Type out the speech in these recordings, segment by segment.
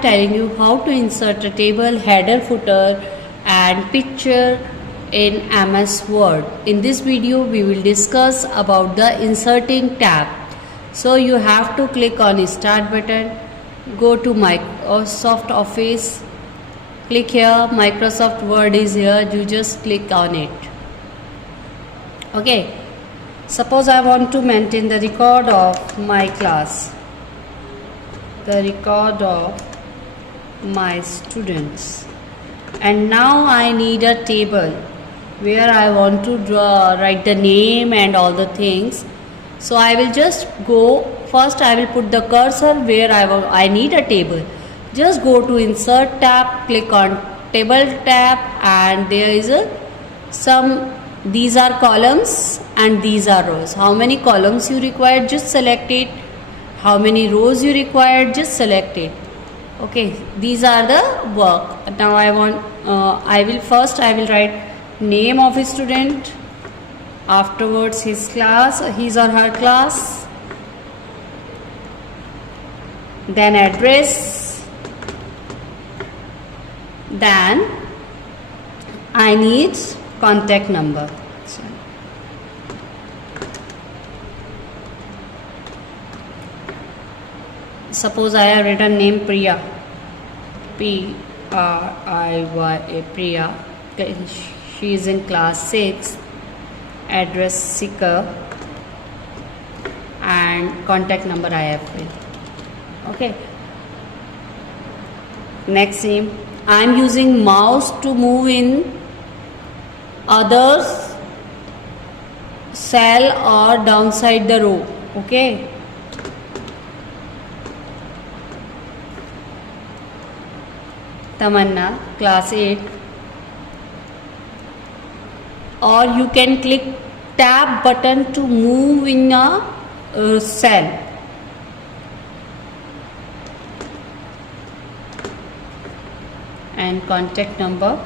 am telling you how to insert a table, header, footer and picture in MS Word. In this video we will discuss about the inserting tab. So you have to click on start button, go to Microsoft Office, click here, Microsoft Word is here, you just click on it. Okay, suppose I want to maintain the record of my class, the record of my students, and now I need a table where I want to write the name and all the things. So I will just go, first I will put the cursor where I need a table. Just go to insert tab, click on table tab, and there is these are columns and these are rows. How many columns you require, just select it. How many rows you require, just select it. Okay, these are the work. Now I will write name of a student, afterwards his class, his or her class, then address, then I need contact number. Suppose I have written name Priya, P-R-I-Y-A, Priya. She is in class 6, address Sikar, and contact number I have filled. Okay. Next name. I am using mouse to move in others cell or downside the row. Okay. Tamanna, class 8. Or you can click tab button to move in a cell. And contact number,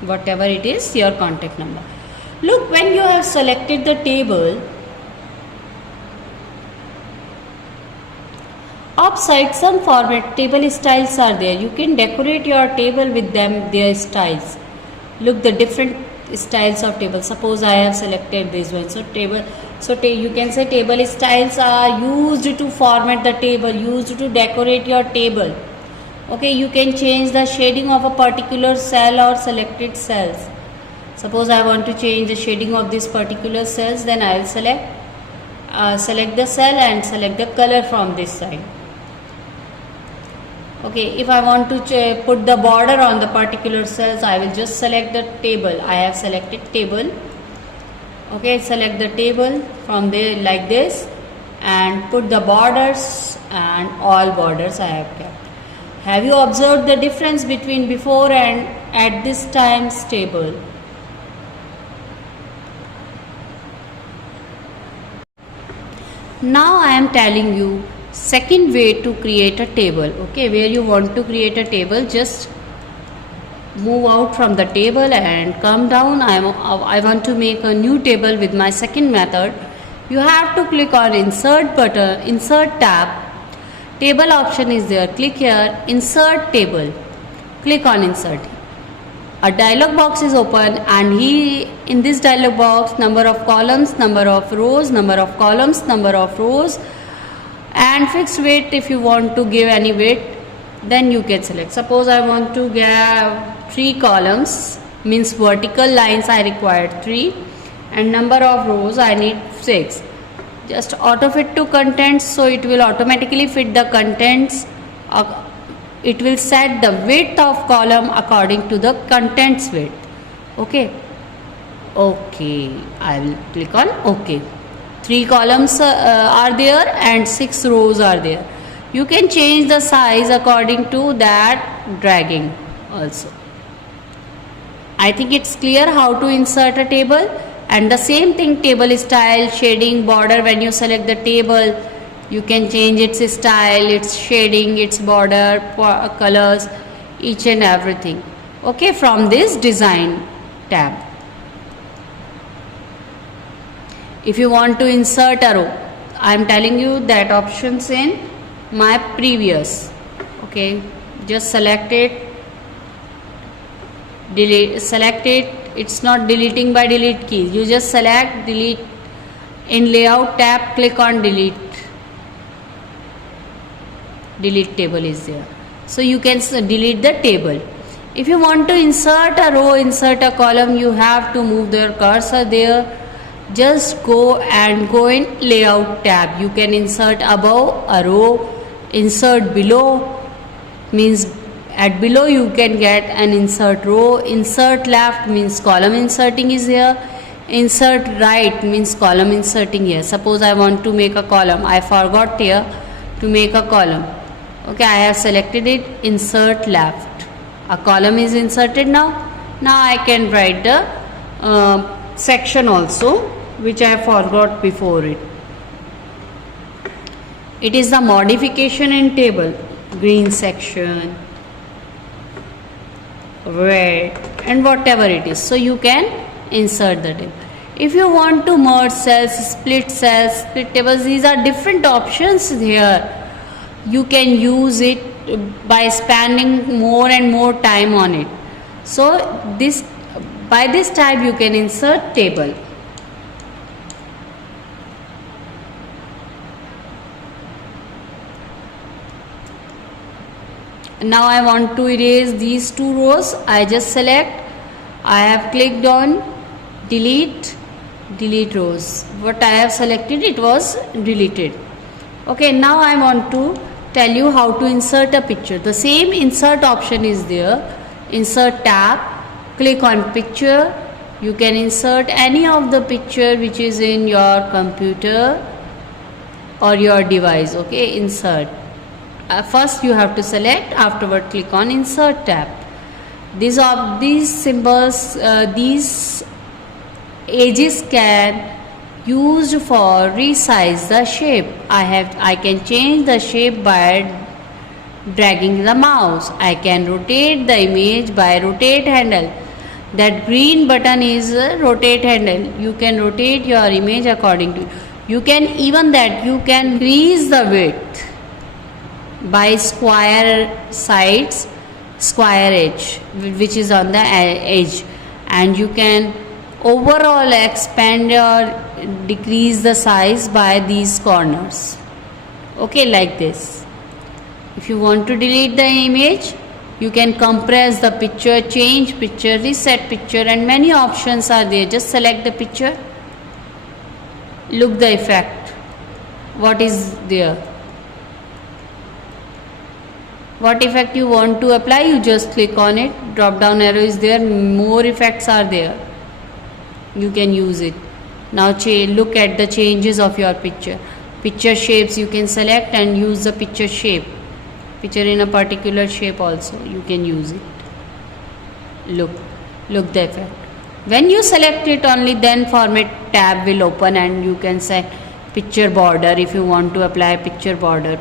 whatever it is, your contact number. Look, when you have selected the table, upside some format table styles are there. You can decorate your table with their styles. Look, the different styles of table. Suppose I have selected this one. So you can say table styles are used to format the table, used to decorate your table. Okay, you can change the shading of a particular cell or selected cells. Suppose I want to change the shading of this particular cells, then I will select the cell and select the color from this side. Okay, if I want to put the border on the particular cells, I will just select the table. I have selected table. Okay, select the table from there like this and put the borders, and all borders I have kept. Have you observed the difference between before and at this time's table? Now I am telling you second way to create a table. Okay, where you want to create a table, just move out from the table and come down. I want to make a new table with my second method. You have to click on insert button, insert tab. Table option is there. Click here, insert table. Click on insert. A dialog box is open, and in this dialog box, number of columns, number of rows, number of columns, number of rows, and fixed weight. If you want to give any weight, then you can select. Suppose I want to give 3 columns, means vertical lines I required 3, and number of rows I need 6. Just auto fit to contents, so it will automatically fit the contents. It will set the width of column according to the contents width. Okay. Okay, I will click on OK. 3 columns are there and 6 rows are there. You can change the size according to that dragging also. I think it's clear how to insert a table. And the same thing, table style, shading, border. When you select the table, you can change its style, its shading, its border, colors, each and everything. Okay, from this design tab. If you want to insert a row, I am telling you that options in my previous. Okay, just select it, delete, select it. It's not deleting by delete key. You just select, delete. In layout tab, click on delete. Delete table is there. So you can delete the table. If you want to insert a row, insert a column, you have to move your cursor there. Just go in layout tab. You can insert above a row, insert below, means at below you can get an insert row. Insert left means column inserting is here. Insert right means column inserting here. Suppose I want to make a column. I forgot here to make a column. Okay, I have selected it, insert left. A column is inserted now. Now I can write the section also, which I forgot before it. It is the modification in table. Green section, red, and whatever it is. So you can insert the table. If you want to merge cells, split tables, these are different options here. You can use it by spending more and more time on it. So by this type you can insert table. Now I want to erase these two rows. I just select, I have clicked on delete rows. What I have selected, it was deleted. Okay, now I want to tell you how to insert a picture. The same insert option is there. Insert tab, click on picture. You can insert any of the picture which is in your computer or your device. Okay, insert. First you have to select, afterward click on insert tab. These symbols, these edges can used for resize the shape. I can change the shape by dragging the mouse. I can rotate the image by rotate handle. That green button is rotate handle. You can rotate your image according to you can increase the width by square sides, square edge which is on the edge, and you can overall expand or decrease the size by these corners. Okay, like this. If you want to delete the image, you can compress the picture, change picture, reset picture, and many options are there. Just select the picture, look the effect, what is there, what effect you want to apply, you just click on it. Drop down arrow is there, more effects are there, you can use it. Now look at the changes of your picture. Picture shapes you can select and use the picture shape. Picture in a particular shape also you can use it. Look the effect. When you select it only, then format tab will open and you can set picture border. If you want to apply picture border,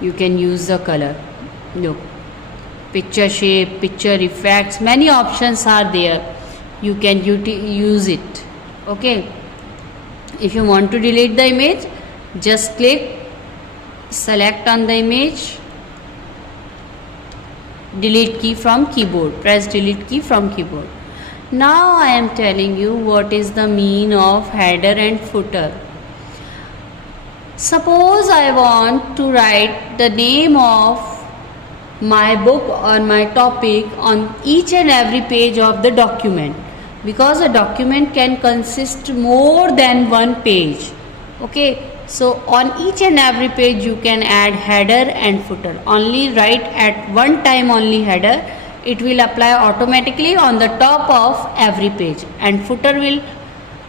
you can use the color. Look, picture shape, picture effects, many options are there, you can use it. Okay, if you want to delete the image, just click, select on the image, delete key from keyboard, press delete key from keyboard. Now I am telling you what is the mean of header and footer. Suppose I want to write the name of my book or my topic on each and every page of the document, because a document can consist more than one page. Okay, so on each and every page you can add header and footer. Only write at one time only header, it will apply automatically on the top of every page, and footer will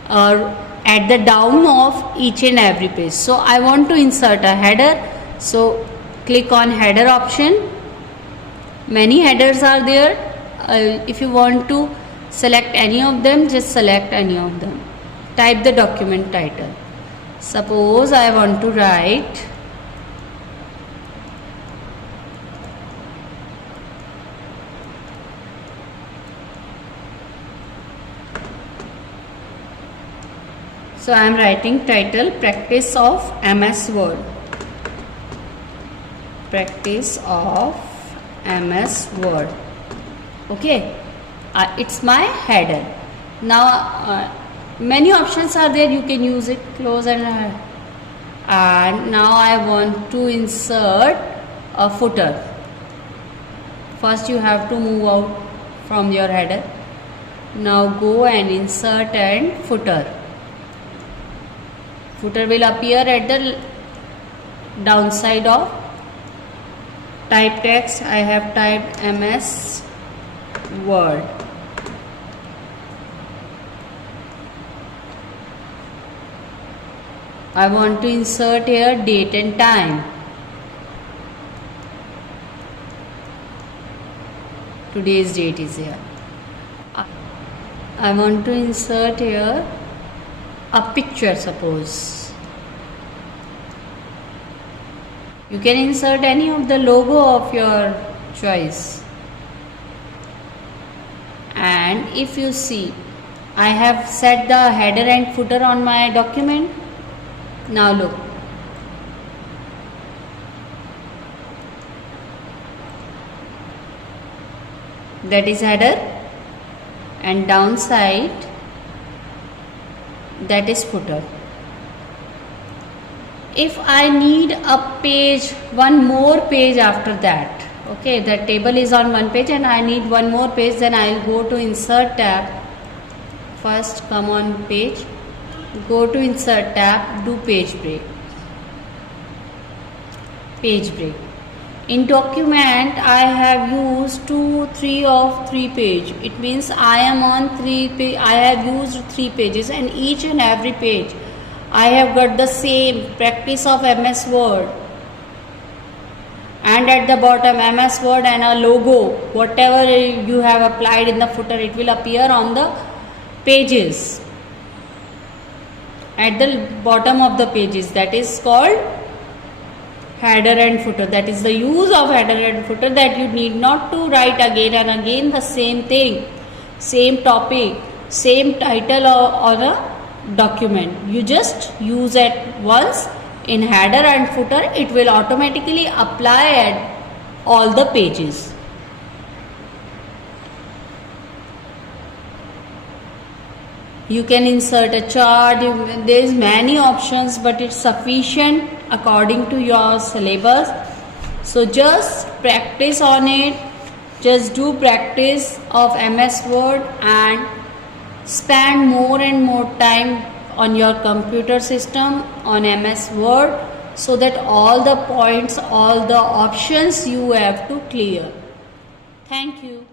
at the down of each and every page. So I want to insert a header, so click on header option. Many headers are there. If you want to select any of them, just select any of them. Type the document title. Suppose I want to write so I am writing title, Practice of MS Word. Practice of MS Word. Okay, it's my header. Now many options are there, you can use it. Close and now I want to insert a footer. First you have to move out from your header. Now go and insert and footer. Footer will appear at the downside of type text. I have typed MS Word. I want to insert here date and time. Today's date is here. I want to insert here a picture, suppose. You can insert any of the logo of your choice. And if you see, I have set the header and footer on my document. Now look. That is header, and downside that is footer. If I need a page, one more page after that, okay, the table is on one page and I need one more page, then I will go to insert tab. First come on page, go to insert tab, do page break. Page break. In document I have used 2, 3 of 3 page. It means I am on 3 page. I have used 3 pages, and each and every page I have got the same practice of MS Word, and at the bottom MS Word and a logo. Whatever you have applied in the footer, it will appear on the pages at the bottom of the pages. That is called header and footer. That is the use of header and footer, that you need not to write again and again the same thing, same topic, same title on a document. You just use it once in header and footer, it will automatically apply at all the pages. You can insert a chart. There is many options, but it's sufficient according to your syllabus. So just practice on it. Just do practice of MS Word and spend more and more time on your computer system on MS Word, so that all the points, all the options you have to clear. Thank you.